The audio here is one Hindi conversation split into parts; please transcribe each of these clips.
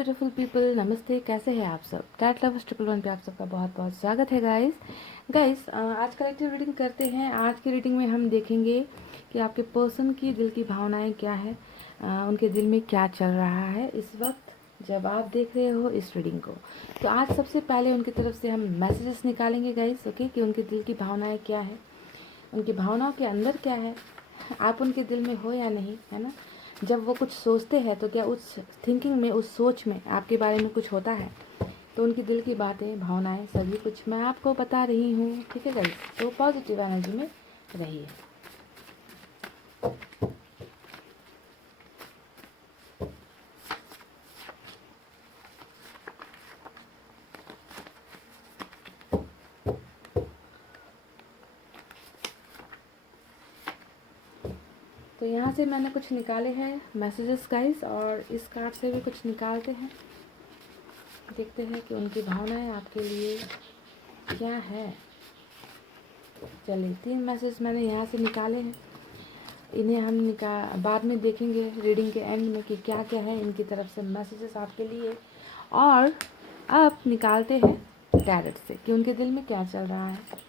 ब्यूटीफुल पीपल, नमस्ते। कैसे हैं आप सब? टैट लवर्स 111 पे आप सबका बहुत बहुत स्वागत है गाइस। आज कलेक्टिव रीडिंग करते हैं। आज की रीडिंग में हम देखेंगे कि आपके पर्सन की दिल की भावनाएं क्या है, उनके दिल में क्या चल रहा है इस वक्त जब आप देख रहे हो इस रीडिंग को। तो आज सबसे पहले उनकी तरफ से हम मैसेजेस निकालेंगे गाइस, ओके, कि उनके दिल की भावनाएं क्या है, उनकी भावनाओं के अंदर क्या है, आप उनके दिल में हो या नहीं, है ना। जब वो कुछ सोचते हैं तो क्या उस थिंकिंग में, उस सोच में आपके बारे में कुछ होता है। तो उनकी दिल की बातें, भावनाएं, सभी कुछ मैं आपको बता रही हूँ, ठीक है गाइस। तो पॉजिटिव एनर्जी में रहिए। तो यहाँ से मैंने कुछ निकाले हैं मैसेजेस गाइस, और इस कार्ड से भी कुछ निकालते हैं। देखते हैं कि उनकी भावनाएं आपके लिए क्या है। चलिए, 3 मैसेज मैंने यहाँ से निकाले हैं। इन्हें हम बाद में देखेंगे रीडिंग के एंड में कि क्या क्या है इनकी तरफ से मैसेजेस आपके लिए। और अब निकालते हैं डायरेक्ट से कि उनके दिल में क्या चल रहा है।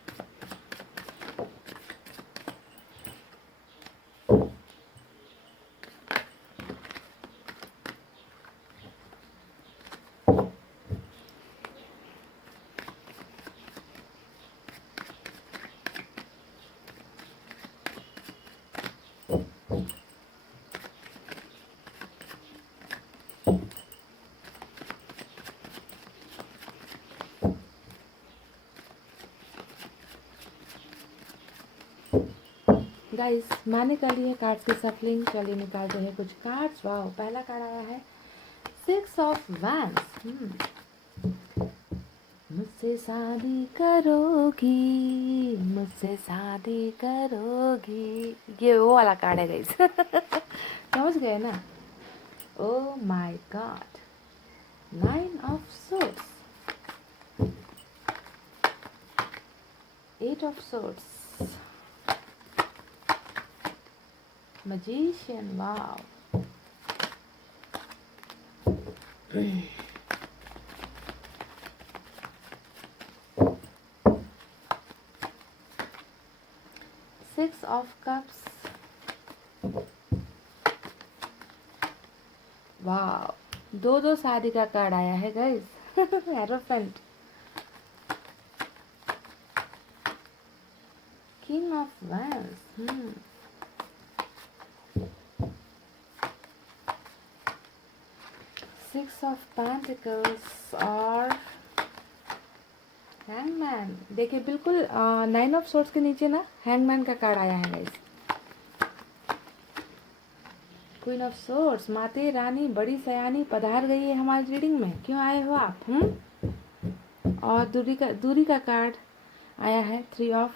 गाइस, मैंने कर ली है कार्ड्स की सफलिंग। चलिए निकालते हैं कुछ कार्ड्स। वाह, पहला कार्ड आया है 6 ऑफ वैंड्स। मुझसे शादी करोगी, मुझसे शादी करोगी, ये वो वाला कार्ड है गाइस। समझ गए ना? Oh my God, 9 of swords, 8 of swords, magician, wow. 6 of cups, वाह, दो शादी का कार्ड आया है guys. Hierophant, king of wands, 6 of pentacles और हैंगमैन। देखिए बिल्कुल 9 ऑफ सोर्ड्स के नीचे ना हैंगमैन का कार्ड आया है गाइस। क्वीन ऑफ सोर्ड्स, माते रानी बड़ी सयानी पधार गई है हमारी रीडिंग में। क्यों आए हो आप? और दूरी का कार्ड आया है 3 ऑफ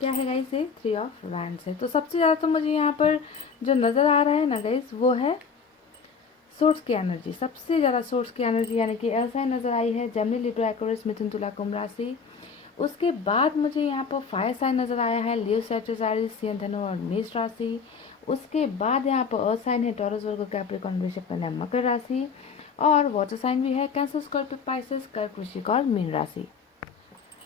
क्या है गाइस? ये 3 ऑफ वैंड्स है। तो सबसे ज़्यादा तो मुझे यहाँ पर जो नज़र आ रहा है ना गाइस, वो है सोर्स की एनर्जी। सबसे ज़्यादा सोर्स की एनर्जी यानी कि ऐसा नज़र आई है जेमिनी, लिब्रा, एक्वेरियस, मिथुन, तुला, कुंभ राशि। उसके बाद मुझे यहाँ पर फायर साइन नज़र आया है, लियो, सैजिटेरियस, सिंह, धनु और मेष राशि। उसके बाद यहाँ पर अर्थ साइन है, टॉरस, वर्गो, कैप्रिकॉर्न, वृषभ, कन्या, मकर राशि। और वाटर साइन भी है, कैंसर, स्कॉर्पियो, पाइसेस, कर्क, वृश्चिक और मीन राशि।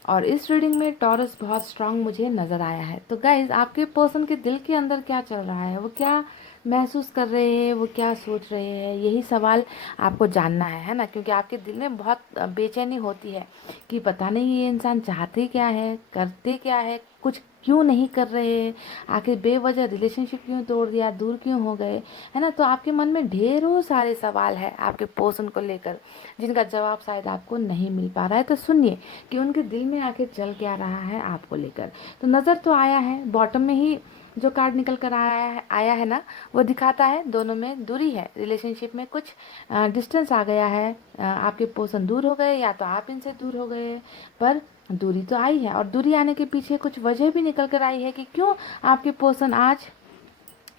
और इस रीडिंग में टॉरस बहुत स्ट्रांग मुझे नज़र आया है। तो गाइज, आपके पर्सन के दिल के अंदर क्या चल रहा है, वो क्या महसूस कर रहे हैं, वो क्या सोच रहे हैं, यही सवाल आपको जानना है ना। क्योंकि आपके दिल में बहुत बेचैनी होती है कि पता नहीं ये इंसान चाहते क्या है, करते क्या है, कुछ क्यों नहीं कर रहे हैं, आखिर बेवजह रिलेशनशिप क्यों तोड़ दिया, दूर क्यों हो गए, है ना। तो आपके मन में ढेरों सारे सवाल है आपके पर्सन को लेकर, जिनका जवाब शायद आपको नहीं मिल पा रहा है। तो सुनिए कि उनके दिल में आखिर चल क्या रहा है आपको लेकर। तो नज़र तो आया है, बॉटम में ही जो कार्ड निकल कर आया है ना, वो दिखाता है दोनों में दूरी है, रिलेशनशिप में कुछ डिस्टेंस आ गया है। आपके पर्सन दूर हो गए या तो आप इनसे दूर हो गए, पर दूरी तो आई है। और दूरी आने के पीछे कुछ वजह भी निकल कर आई है कि क्यों आपके पर्सन आज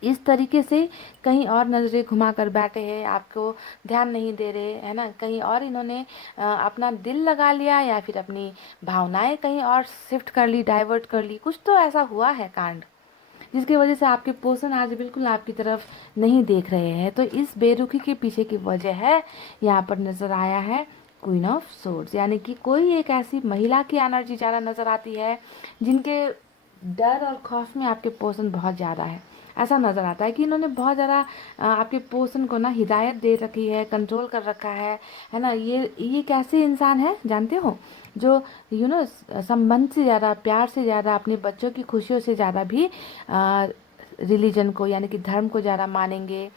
इस तरीके से कहीं और नज़रें घुमा कर बैठे हैं, आपको ध्यान नहीं दे रहे, है ना। कहीं और इन्होंने अपना दिल लगा लिया या फिर अपनी भावनाएं कहीं और शिफ्ट कर ली, डाइवर्ट कर ली, कुछ तो ऐसा हुआ है कांड जिसकी वजह से आपके पर्सन आज बिल्कुल आपकी तरफ नहीं देख रहे हैं। तो इस बेरुखी के पीछे की वजह है यहाँ पर नज़र आया है क्वीन ऑफ सोर्ड्स, यानी कि कोई एक ऐसी महिला की एनर्जी ज़्यादा नज़र आती है जिनके डर और खौफ में आपके पर्सन बहुत ज़्यादा है। ऐसा नज़र आता है कि इन्होंने बहुत ज़्यादा आपके पर्सन को ना हिदायत दे रखी है, कंट्रोल कर रखा है ना। ये कैसे इंसान है जानते हो, जो संबंध से ज़्यादा, प्यार से ज़्यादा, अपने बच्चों की खुशियों से ज़्यादा भी रिलीजन को यानी कि धर्म को ज़्यादा मानेंगे,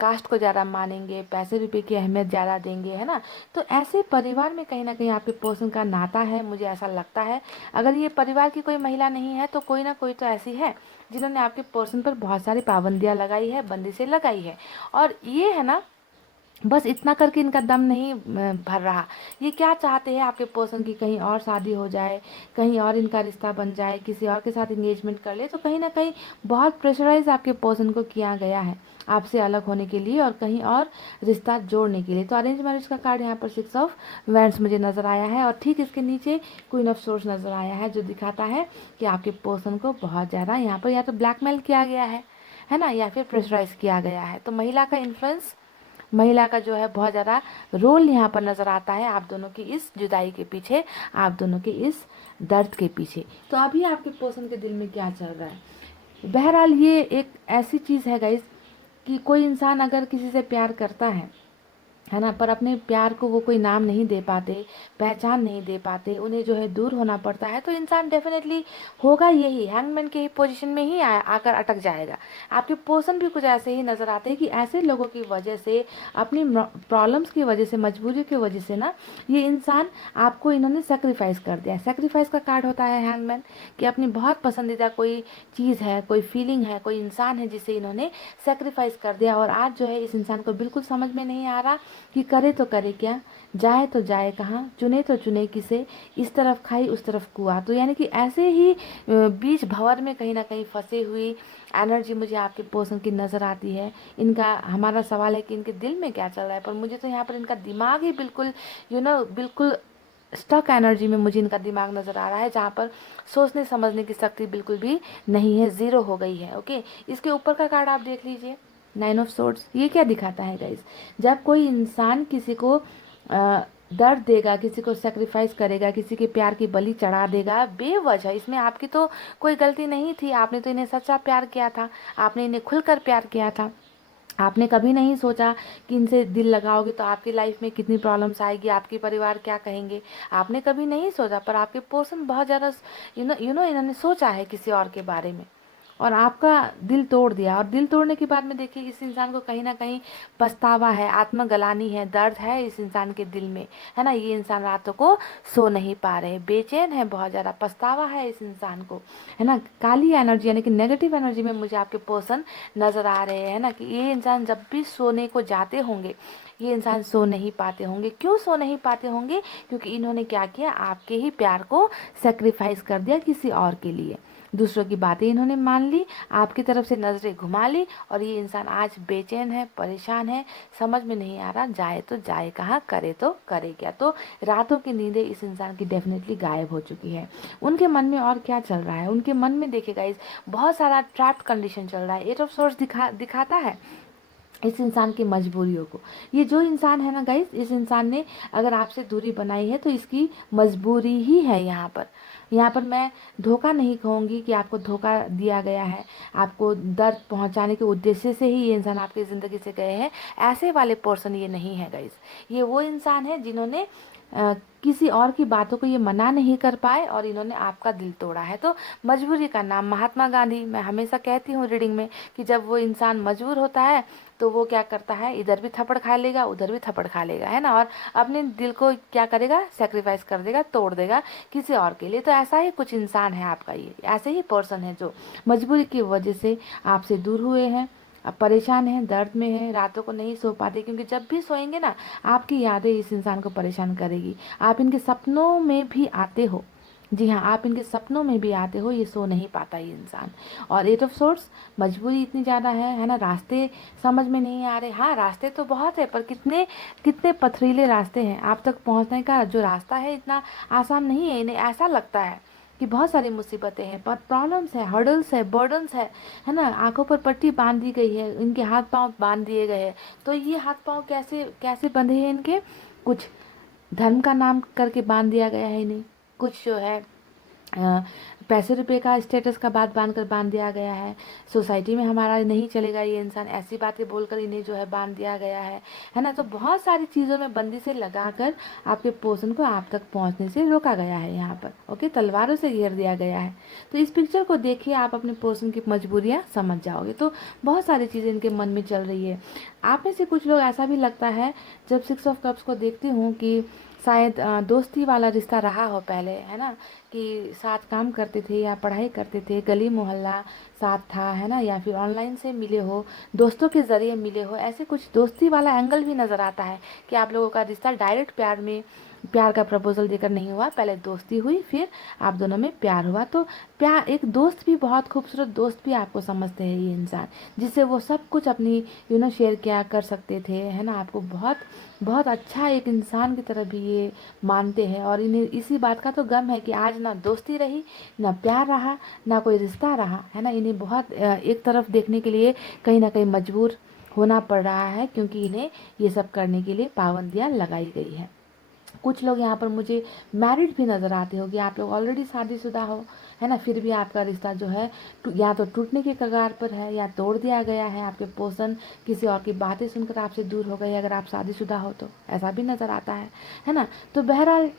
कास्ट को ज़्यादा मानेंगे, पैसे रुपए की अहमियत ज़्यादा देंगे, है ना। तो ऐसे परिवार में कहीं ना कहीं आपके पर्सन का नाता है, मुझे ऐसा लगता है। अगर ये परिवार की कोई महिला नहीं है तो कोई ना कोई तो ऐसी है जिन्होंने आपके पर्सन पर बहुत सारी पाबंदियाँ लगाई है, बंदिशें लगाई है। और ये है ना, बस इतना करके इनका दम नहीं भर रहा। ये क्या चाहते हैं आपके पर्सन की कहीं और शादी हो जाए, कहीं और इनका रिश्ता बन जाए, किसी और के साथ एंगेजमेंट कर ले। तो कहीं ना कहीं बहुत प्रेशराइज आपके पर्सन को किया गया है आपसे अलग होने के लिए और कहीं और रिश्ता जोड़ने के लिए। तो अरेंज मैरिज का कार्ड यहाँ पर 6 ऑफ वैंड्स मुझे नज़र आया है और ठीक इसके नीचे क्वीन ऑफ सोर्ड्स नज़र आया है, जो दिखाता है कि आपके पर्सन को बहुत ज़्यादा यहाँ पर या तो ब्लैकमेल किया गया है ना, या फिर प्रेशराइज किया गया है। तो महिला का इन्फ्लुएंस, महिला का जो है बहुत ज़्यादा रोल यहाँ पर नज़र आता है आप दोनों की इस जुदाई के पीछे, आप दोनों के इस दर्द के पीछे। तो अभी आपके पर्सन के दिल में क्या चल रहा है? बहरहाल ये एक ऐसी चीज़ है गाइस कि कोई इंसान अगर किसी से प्यार करता है ना, पर अपने प्यार को वो कोई नाम नहीं दे पाते, पहचान नहीं दे पाते, उन्हें जो है दूर होना पड़ता है, तो इंसान डेफिनेटली होगा यही, हैंगमैन के ही पोजीशन में ही आकर अटक जाएगा। आपके पर्सन भी कुछ ऐसे ही नज़र आते हैं कि ऐसे लोगों की वजह से, अपनी प्रॉब्लम्स की वजह से, मजबूरी की वजह से ना, ये इंसान आपको इन्होंने सेक्रीफाइस कर दिया। सेक्रीफाइस का कार्ड होता है हैंगमैन, कि अपनी बहुत पसंदीदा कोई चीज़ है, कोई फीलिंग है, कोई इंसान है जिसे इन्होंने सेक्रीफाइस कर दिया। और आज जो है इस इंसान को बिल्कुल समझ में नहीं आ रहा कि करे तो करे क्या, जाए तो जाए कहाँ, चुने तो चुने किसे, इस तरफ खाई उस तरफ कुआं। तो यानी कि ऐसे ही बीच भंवर में कहीं ना कहीं फंसी हुई एनर्जी मुझे आपके पर्सन की नज़र आती है। इनका, हमारा सवाल है कि इनके दिल में क्या चल रहा है, पर मुझे तो यहाँ पर इनका दिमाग ही बिल्कुल बिल्कुल स्टक एनर्जी में मुझे इनका दिमाग नज़र आ रहा है, जहाँ पर सोचने समझने की शक्ति बिल्कुल भी नहीं है, ज़ीरो हो गई है। ओके, इसके ऊपर का कार्ड आप देख लीजिए, 9 ऑफ सोर्ड्स। ये क्या दिखाता है गाइस? जब कोई इंसान किसी को दर्द देगा, किसी को सेक्रीफाइस करेगा, किसी के प्यार की बलि चढ़ा देगा बेवजह, इसमें आपकी तो कोई गलती नहीं थी, आपने तो इन्हें सच्चा प्यार किया था, आपने इन्हें खुलकर प्यार किया था। आपने कभी नहीं सोचा कि इनसे दिल लगाओगे तो आपकी लाइफ में कितनी प्रॉब्लम्स आएगी, आपके परिवार क्या कहेंगे, आपने कभी नहीं सोचा। पर आपके पर्सन बहुत ज़्यादा इन्होंने सोचा है किसी और के बारे में और आपका दिल तोड़ दिया। और दिल तोड़ने के बाद में देखिए इस इंसान को कहीं ना कहीं पछतावा है, आत्मग्लानि है, दर्द है इस इंसान के दिल में, है ना। ये इंसान रातों को सो नहीं पा रहे, बेचैन है, बहुत ज़्यादा पछतावा है इस इंसान को, है ना। काली एनर्जी यानी कि नेगेटिव एनर्जी में मुझे आपके पर्सन नज़र आ रहे हैं ना, कि ये इंसान जब भी सोने को जाते होंगे, ये इंसान सो नहीं पाते होंगे। क्यों सो नहीं पाते होंगे? क्योंकि इन्होंने क्या किया, आपके ही प्यार को सेक्रीफाइस कर दिया किसी और के लिए। दूसरों की बातें इन्होंने मान ली, आपकी तरफ से नज़रें घुमा ली और ये इंसान आज बेचैन है, परेशान है, समझ में नहीं आ रहा जाए तो जाए कहाँ, करे तो करे क्या। तो रातों की नींदें इस इंसान की डेफिनेटली गायब हो चुकी है। उनके मन में और क्या चल रहा है? उनके मन में देखिए गाइस बहुत सारा ट्रैप्ड कंडीशन चल रहा है। 8 ऑफ सोर्ड्स दिखाता है इस इंसान की मजबूरियों को। ये जो इंसान है ना गाइस, इस इंसान ने अगर आपसे दूरी बनाई है तो इसकी मजबूरी ही है। यहाँ पर मैं धोखा नहीं कहूँगी कि आपको धोखा दिया गया है, आपको दर्द पहुँचाने के उद्देश्य से ही ये इंसान आपकी ज़िंदगी से गए हैं, ऐसे वाले पर्सन ये नहीं है गाइस। ये वो इंसान है जिन्होंने किसी और की बातों को ये मना नहीं कर पाए और इन्होंने आपका दिल तोड़ा है। तो मजबूरी का नाम महात्मा गांधी। मैं हमेशा कहती हूँ रीडिंग में कि जब वो इंसान मजबूर होता है तो वो क्या करता है, इधर भी थप्पड़ खा लेगा, उधर भी थप्पड़ खा लेगा, है ना, और अपने दिल को क्या करेगा, सेक्रीफाइस कर देगा, तोड़ देगा किसी और के लिए। तो ऐसा ही कुछ इंसान है आपका, ये ऐसे ही पर्सन है जो मजबूरी की वजह से आपसे दूर हुए हैं, अब परेशान हैं, दर्द में हैं, रातों को नहीं सो पाते, क्योंकि जब भी सोएंगे ना आपकी यादें इस इंसान को परेशान करेगी। आप इनके सपनों में भी आते हो, जी हाँ, आप इनके सपनों में भी आते हो, ये सो नहीं पाता ये इंसान। और 8 ऑफ सोर्ड्स, मजबूरी इतनी ज़्यादा है ना, रास्ते समझ में नहीं आ रहे। हाँ, रास्ते तो बहुत है, पर कितने कितने पथरीले रास्ते हैं, आप तक पहुँचने का जो रास्ता है इतना आसान नहीं है। इन्हें ऐसा लगता है कि बहुत सारी मुसीबतें हैं, प्रॉब्लम्स है, हर्डल्स है, बर्डन्स है ना। आंखों पर पट्टी बांध दी गई है, इनके हाथ पांव बांध दिए गए हैं। तो ये हाथ पांव कैसे कैसे बंधे हैं इनके? कुछ धर्म का नाम करके बांध दिया गया है इन्हें, कुछ जो है अ, पैसे रुपए का स्टेटस का बात बांध कर बांध दिया गया है। सोसाइटी में हमारा नहीं चलेगा ये इंसान, ऐसी बातें बोलकर इन्हें जो है बांध दिया गया है ना। तो बहुत सारी चीज़ों में बंदी से लगाकर आपके पोषण को आप तक पहुंचने से रोका गया है यहाँ पर। ओके, तलवारों से घेर दिया गया है। तो इस पिक्चर को देखिए, आप अपने पोषण की मजबूरियाँ समझ जाओगे। तो बहुत सारी चीज़ें इनके मन में चल रही है। आप में से कुछ लोग ऐसा भी लगता है जब 6 ऑफ कप्स को देखती हूँ कि शायद दोस्ती वाला रिश्ता रहा हो पहले, है ना, कि साथ काम करते थे या पढ़ाई करते थे, गली मोहल्ला साथ था, है ना, या फिर ऑनलाइन से मिले हो, दोस्तों के ज़रिए मिले हो। ऐसे कुछ दोस्ती वाला एंगल भी नज़र आता है कि आप लोगों का रिश्ता डायरेक्ट प्यार का प्रपोजल देकर नहीं हुआ, पहले दोस्ती हुई, फिर आप दोनों में प्यार हुआ। तो प्यार, एक दोस्त भी, बहुत खूबसूरत दोस्त भी आपको समझते हैं ये इंसान, जिससे वो सब कुछ अपनी शेयर किया कर सकते थे, है ना। आपको बहुत बहुत अच्छा एक इंसान की तरह भी ये मानते हैं। और इन्हें इसी बात का तो गम है कि आज ना दोस्ती रही, ना प्यार रहा, ना कोई रिश्ता रहा, है ना। इन्हें बहुत एक तरफ देखने के लिए कहीं ना कहीं मजबूर होना पड़ रहा है, क्योंकि इन्हें ये सब करने के लिए पाबंदियाँ लगाई गई है। कुछ लोग यहाँ पर मुझे मैरिड भी नज़र आते हो कि आप लोग ऑलरेडी शादीशुदा हो, है ना, फिर भी आपका रिश्ता जो है या तो टूटने के कगार पर है या तोड़ दिया गया है। आपके पोषण किसी और की बातें सुनकर आपसे दूर हो गए, अगर आप शादीशुदा हो तो ऐसा भी नज़र आता है ना। तो बहरहाल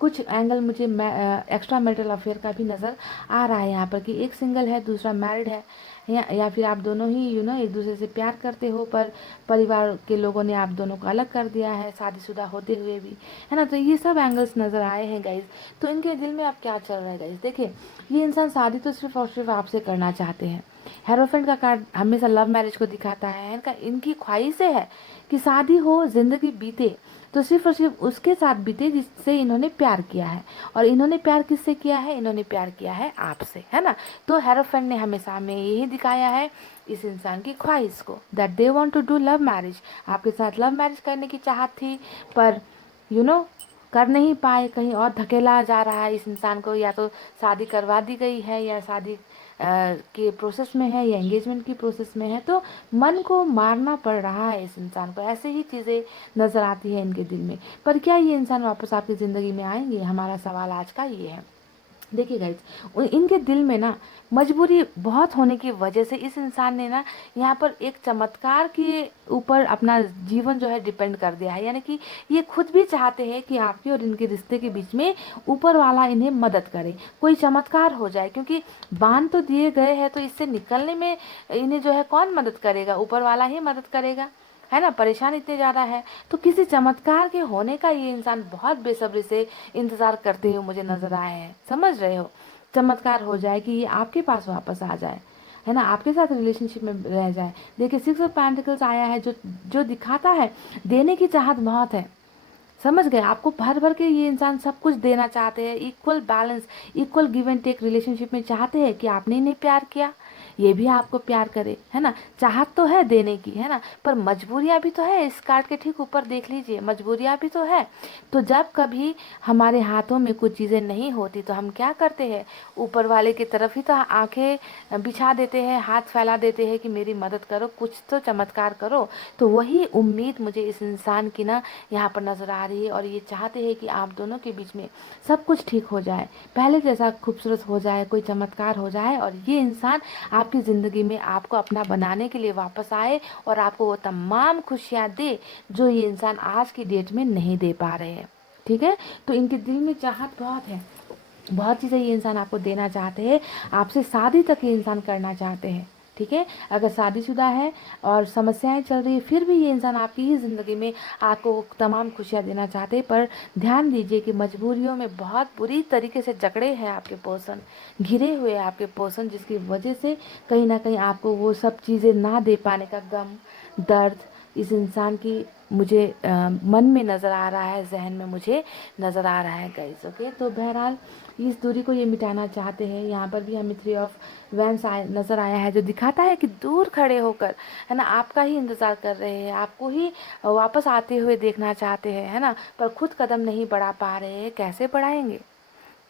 कुछ एंगल मुझे एक्स्ट्रा मैरिटल अफेयर का भी नज़र आ रहा है यहाँ पर, कि एक सिंगल है, दूसरा मैरिड है, या फिर आप दोनों ही एक दूसरे से प्यार करते हो, पर परिवार के लोगों ने आप दोनों को अलग कर दिया है शादीशुदा होते हुए भी, है ना। तो ये सब एंगल्स नज़र आए हैं गाइज। तो इनके दिल में अब क्या चल रहा है गाइज? देखिए, ये इंसान शादी तो सिर्फ और सिर्फ आपसे करना चाहते हैं। हेरोफेंट का कार्ड हमेशा लव मैरिज को दिखाता है। इनकी ख्वाहिशें है कि शादी हो, जिंदगी बीते तो सिर्फ और सिर्फ उसके साथ बीते जिससे इन्होंने प्यार किया है। और इन्होंने प्यार किससे किया है? इन्होंने प्यार किया है आपसे, है ना। तो हेरोफेंट ने हमेशा हमें यही दिखाया है इस इंसान की ख्वाहिश को, that they want to do love marriage. आपके साथ लव मैरिज करने की चाहत थी, पर कर नहीं पाए, कहीं और धकेला जा रहा है इस इंसान को, या तो शादी करवा दी गई है, या शादी के प्रोसेस में है, या एंगेजमेंट की प्रोसेस में है। तो मन को मारना पड़ रहा है इस इंसान को, ऐसे ही चीज़ें नज़र आती है इनके दिल में। पर क्या ये इंसान वापस आपकी ज़िंदगी में आएंगे? हमारा सवाल आज का ये है। देखिए गाइज, इनके दिल में ना मजबूरी बहुत होने की वजह से इस इंसान ने ना यहाँ पर एक चमत्कार के ऊपर अपना जीवन जो है डिपेंड कर दिया है। यानी कि ये खुद भी चाहते हैं कि आपके और इनके रिश्ते के बीच में ऊपर वाला इन्हें मदद करे, कोई चमत्कार हो जाए, क्योंकि बांध तो दिए गए हैं, तो इससे निकलने में इन्हें जो है कौन मदद करेगा? ऊपर वाला ही मदद करेगा, है ना। परेशान इतने ज़्यादा है, तो किसी चमत्कार के होने का ये इंसान बहुत बेसब्री से इंतज़ार करते हुए मुझे नज़र आए हैं। समझ रहे हो? चमत्कार हो जाए कि ये आपके पास वापस आ जाए, है ना, आपके साथ रिलेशनशिप में रह जाए। देखिए, 6 ऑफ पेंटिकल्स आया है, जो जो दिखाता है देने की चाहत बहुत है। समझ गए? आपको भर भर के ये इंसान सब कुछ देना चाहते हैं, equal balance, equal give and take relationship में चाहते हैं कि आपने इन्हें प्यार किया, ये भी आपको प्यार करे, है ना। चाहत तो है देने की, है ना, पर मजबूरियां भी तो है। इस कार्ड के ठीक ऊपर देख लीजिए, मजबूरियां भी तो है। तो जब कभी हमारे हाथों में कुछ चीज़ें नहीं होती तो हम क्या करते हैं? ऊपर वाले की तरफ ही तो आंखें बिछा देते हैं, हाथ फैला देते हैं कि मेरी मदद करो, कुछ तो चमत्कार करो। तो वही उम्मीद मुझे इस इंसान की ना यहाँ पर नज़र आ रही है, और ये चाहते हैं कि आप दोनों के बीच में सब कुछ ठीक हो जाए, पहले जैसा खूबसूरत हो जाए, कोई चमत्कार हो जाए, और ये इंसान आपकी ज़िंदगी में आपको अपना बनाने के लिए वापस आए, और आपको वो तमाम खुशियाँ दे जो ये इंसान आज की डेट में नहीं दे पा रहे हैं। ठीक है? तो इनके दिल में चाहत बहुत है, बहुत चीज़ें ये इंसान आपको देना चाहते हैं, आपसे शादी तक ये इंसान करना चाहते हैं। ठीक है? अगर शादीशुदा है और समस्याएं चल रही है, फिर भी ये इंसान आपकी ही ज़िंदगी में आपको तमाम खुशियाँ देना चाहते हैं। पर ध्यान दीजिए कि मजबूरियों में बहुत बुरी तरीके से जकड़े हैं आपके पर्सन, घिरे हुए हैं आपके पर्सन, जिसकी वजह से कहीं ना कहीं आपको वो सब चीज़ें ना दे पाने का गम, दर्द इस इंसान की मुझे मन में नज़र आ रहा है, जहन में मुझे नज़र आ रहा है गाइस। ओके, तो बहरहाल इस दूरी को ये मिटाना चाहते हैं। यहाँ पर भी हमें 3 ऑफ वैंड्स नज़र आया है, जो दिखाता है कि दूर खड़े होकर, है ना, आपका ही इंतज़ार कर रहे हैं, आपको ही वापस आते हुए देखना चाहते हैं, है ना, पर खुद कदम नहीं बढ़ा पा रहे हैं। कैसे बढ़ाएंगे?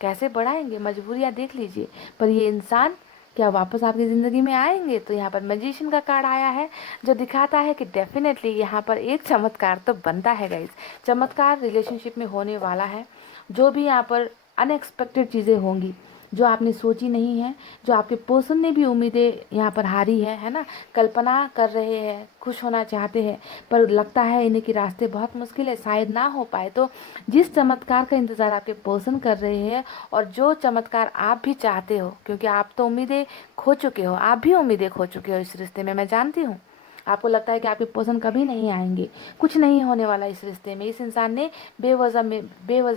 कैसे बढ़ाएंगे, मजबूरियाँ देख लीजिए। पर ये इंसान क्या वापस आपकी ज़िंदगी में आएंगे? तो यहाँ पर मैजिशियन का कार्ड आया है, जो दिखाता है कि डेफिनेटली यहाँ पर एक चमत्कार तो बनता है गाइस। चमत्कार रिलेशनशिप में होने वाला है। जो भी यहाँ पर अनएक्सपेक्टेड चीज़ें होंगी, जो आपने सोची नहीं है, जो आपके पर्सन ने भी उम्मीदें यहाँ पर हारी है ना। कल्पना कर रहे हैं, खुश होना चाहते हैं, पर लगता है इन्हें कि रास्ते बहुत मुश्किल है, शायद ना हो पाए। तो जिस चमत्कार का इंतज़ार आपके पर्सन कर रहे हैं, और जो चमत्कार आप भी चाहते हो, क्योंकि आप तो उम्मीदें खो चुके हो, आप भी उम्मीदें खो चुके हो इस रिश्ते में, मैं जानती हूँ। आपको लगता है कि आपके पर्सन कभी नहीं आएंगे, कुछ नहीं होने वाला इस रिश्ते में। इस इंसान ने बेवजह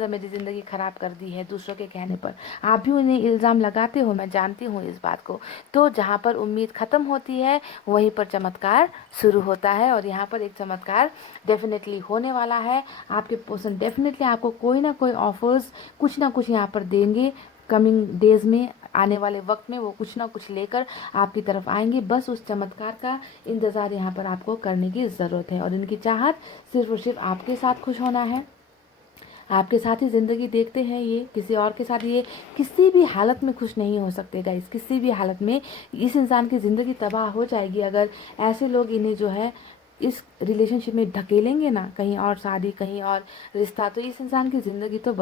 मेरी ज़िंदगी ख़राब कर दी है दूसरों के कहने पर। आप भी उन्हें इल्ज़ाम लगाते हो, मैं जानती हूँ इस बात को। तो जहाँ पर उम्मीद ख़त्म होती है, वहीं पर चमत्कार शुरू होता है। और यहाँ पर एक चमत्कार डेफिनेटली होने वाला है। आपके पर्सन डेफिनेटली आपको कोई ना कोई ऑफर्स, कुछ ना कुछ यहाँ पर देंगे। कमिंग डेज में, आने वाले वक्त में वो कुछ ना कुछ लेकर आपकी तरफ आएंगे। बस उस चमत्कार का इंतज़ार यहाँ पर आपको करने की ज़रूरत है। और इनकी चाहत सिर्फ और सिर्फ आपके साथ खुश होना है, आपके साथ ही ज़िंदगी देखते हैं। ये किसी और के साथ ये किसी भी हालत में खुश नहीं हो सकते गाइस, किसी भी हालत में। इस इंसान की ज़िंदगी तबाह हो जाएगी अगर ऐसे लोग इन्हें जो है इस रिलेशनशिप में ढकेलेंगे ना, कहीं और शादी, कहीं और रिश्ता। तो इस इंसान की ज़िंदगी तो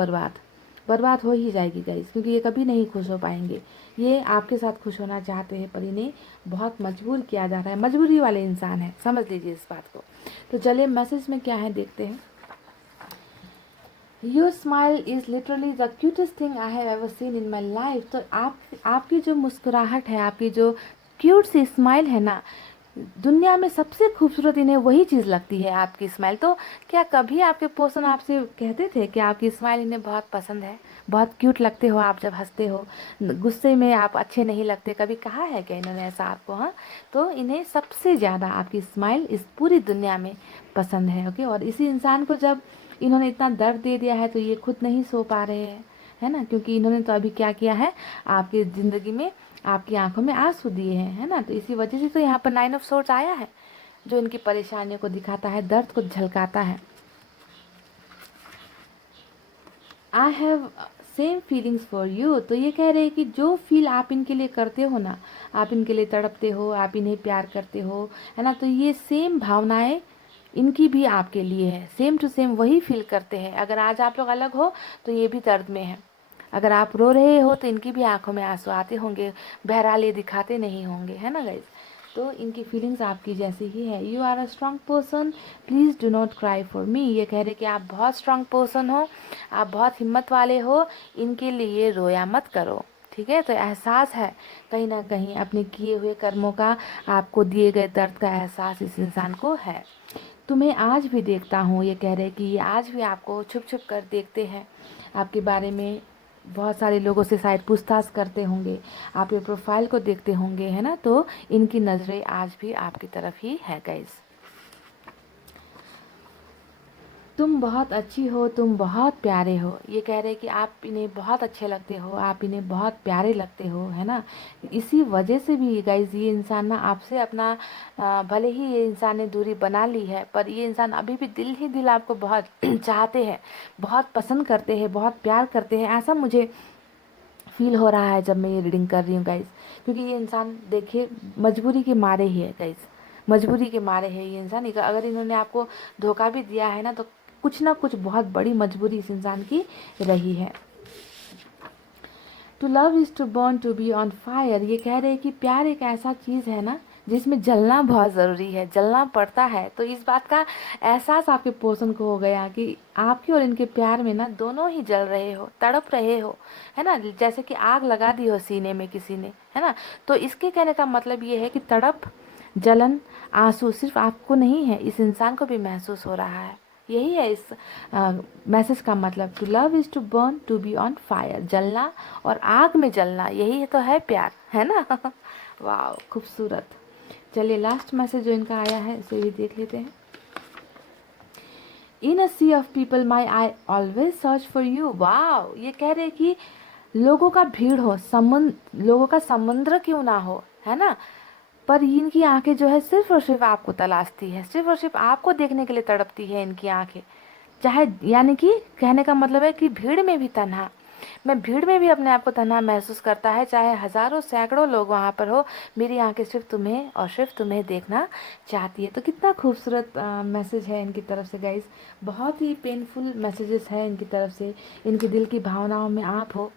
बर्बाद हो ही जाएगी गाइस, क्योंकि ये कभी नहीं खुश हो पाएंगे। ये आपके साथ खुश होना चाहते हैं, पर इन्हें बहुत मजबूर किया जा रहा है। मजबूरी वाले इंसान है, समझ लीजिए इस बात को। तो चलिए मैसेज में क्या है देखते हैं। Your smile is literally the cutest thing I have ever seen in my life. तो आपकी जो मुस्कुराहट है, आपकी जो क्यूट सी स्माइल है ना, दुनिया में सबसे खूबसूरत इन्हें वही चीज़ लगती है, आपकी स्माइल। तो क्या कभी आपके पर्सन आपसे कहते थे कि आपकी स्माइल इन्हें बहुत पसंद है, बहुत क्यूट लगते हो आप जब हंसते हो, गुस्से में आप अच्छे नहीं लगते? कभी कहा है क्या इन्होंने ऐसा आपको? हाँ, तो इन्हें सबसे ज़्यादा आपकी स्माइल इस पूरी दुनिया में पसंद है। ओके, और इसी इंसान को जब इन्होंने इतना दर्द दे दिया है, तो ये खुद नहीं सो पा रहे हैं, है ना, क्योंकि इन्होंने तो अभी क्या किया है, आपकी ज़िंदगी में आपकी आंखों में आंसू दिए हैं, है ना। तो इसी वजह से तो यहाँ पर 9 ऑफ सोर्ड्स आया है, जो इनकी परेशानियों को दिखाता है, दर्द को झलकाता है। I have same feelings for you. तो ये कह रहे हैं कि जो फील आप इनके लिए करते हो ना, आप इनके लिए तड़पते हो, आप इन्हें प्यार करते हो, है ना, तो ये सेम भावनाएं इनकी भी आपके लिए है, सेम टू सेम वही फील करते हैं। अगर आज आप लोग अलग हो तो ये भी दर्द में है। अगर आप रो रहे हो तो इनकी भी आंखों में आंसू आते होंगे, बहरहाल ये दिखाते नहीं होंगे, है ना गाइज। तो इनकी फीलिंग्स आपकी जैसी ही है। You are a strong person, please do not cry for me. ये कह रहे कि आप बहुत स्ट्रॉन्ग पर्सन हो, आप बहुत हिम्मत वाले हो, इनके लिए रोया मत करो, ठीक है। तो एहसास है कहीं ना कहीं अपने किए हुए कर्मों का, आपको दिए गए दर्द का एहसास इस इंसान को है। तुम्हें आज भी देखता हूँ, ये कह रहे कि ये आज भी आपको छुप छुप कर देखते हैं, आपके बारे में बहुत सारे लोगों से शायद पूछताछ करते होंगे, आपके प्रोफाइल को देखते होंगे, है ना। तो इनकी नज़रें आज भी आपकी तरफ ही है गाइस। तुम बहुत अच्छी हो, तुम बहुत प्यारे हो। ये कह रहे कि आप इन्हें बहुत अच्छे लगते हो, आप इन्हें बहुत प्यारे लगते हो, है ना। इसी वजह से भी गाइज ये इंसान ना आपसे अपना भले ही ये इंसान ने दूरी बना ली है, पर ये इंसान अभी भी दिल ही दिल आपको बहुत चाहते हैं, बहुत पसंद करते हैं, बहुत प्यार करते हैं। ऐसा मुझे फील हो रहा है जब मैं ये रीडिंग कर रही हूँ गाइज, क्योंकि ये इंसान देखिए मजबूरी के मारे ही है गाइज, मजबूरी के मारे है ये इंसान। अगर इन्होंने आपको धोखा भी दिया है ना, तो कुछ ना कुछ बहुत बड़ी मजबूरी इस इंसान की रही है। To love is to burn to be on fire. ये कह रहे हैं कि प्यार एक ऐसा चीज़ है ना जिसमें जलना बहुत ज़रूरी है, जलना पड़ता है। तो इस बात का एहसास आपके पर्सन को हो गया कि आपके और इनके प्यार में ना दोनों ही जल रहे हो, तड़प रहे हो, है ना, जैसे कि आग लगा दी हो सीने में किसी ने, है ना। तो इसके कहने का मतलब ये है कि तड़प, जलन, आंसू सिर्फ आपको नहीं है, इस इंसान को भी महसूस हो रहा है। यही है इस मैसेज का मतलब। To love is to burn to be on fire, जलना और आग में जलना, यही तो है प्यार, है ना। वाह, खूबसूरत। चलिए लास्ट मैसेज जो इनका आया है इसे भी देख लेते हैं। In a sea of people my eye always search for you. वाह, ये कह रहे कि लोगों का भीड़ हो, लोगों का समुद्र क्यों ना हो, है ना, पर इनकी आंखें जो है सिर्फ और सिर्फ आपको तलाशती है, सिर्फ और सिर्फ आपको देखने के लिए तड़पती है इनकी आंखें। चाहे, यानी कि कहने का मतलब है कि भीड़ में भी तन्हा, मैं भीड़ में भी अपने आप को तन्हा महसूस करता है, चाहे हज़ारों सैकड़ों लोग वहाँ पर हो, मेरी आंखें सिर्फ तुम्हें और सिर्फ तुम्हें देखना चाहती है। तो कितना खूबसूरत मैसेज है इनकी तरफ से गाइस, बहुत ही पेनफुल मैसेजेस है इनकी तरफ से। इनके दिल की भावनाओं में आप हो,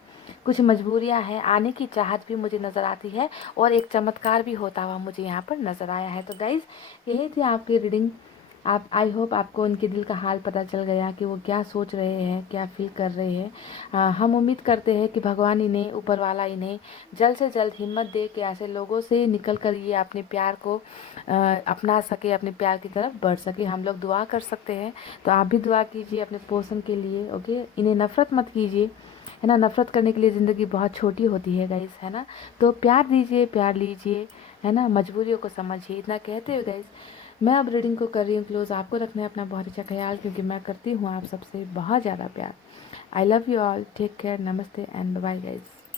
कुछ मजबूरियां हैं, आने की चाहत भी मुझे नज़र आती है, और एक चमत्कार भी होता हुआ मुझे यहाँ पर नज़र आया है। तो गाइज़ यही थी आपकी रीडिंग। आप, आई होप आपको उनके दिल का हाल पता चल गया कि वो क्या सोच रहे हैं, क्या फील कर रहे हैं। हम उम्मीद करते हैं कि भगवान इन्हें, ऊपर वाला इन्हें जल्द से जल्द हिम्मत दे कि ऐसे लोगों से निकल कर ये अपने प्यार को अपना सके, अपने प्यार की तरफ बढ़ सके। हम लोग दुआ कर सकते हैं, तो आप भी दुआ कीजिए अपने पर्सन के लिए। ओके, इन्हें नफ़रत मत कीजिए, है ना। नफ़रत करने के लिए ज़िंदगी बहुत छोटी होती है गाइस, है ना। तो प्यार दीजिए, प्यार लीजिए, है ना, मजबूरियों को समझिए। इतना कहते हुए गाइस मैं अब रीडिंग को कर रही हूँ क्लोज। आपको रखना है अपना बहुत अच्छा ख्याल, क्योंकि मैं करती हूँ आप सबसे बहुत ज़्यादा प्यार। I love you all, take care, namaste and bye guys.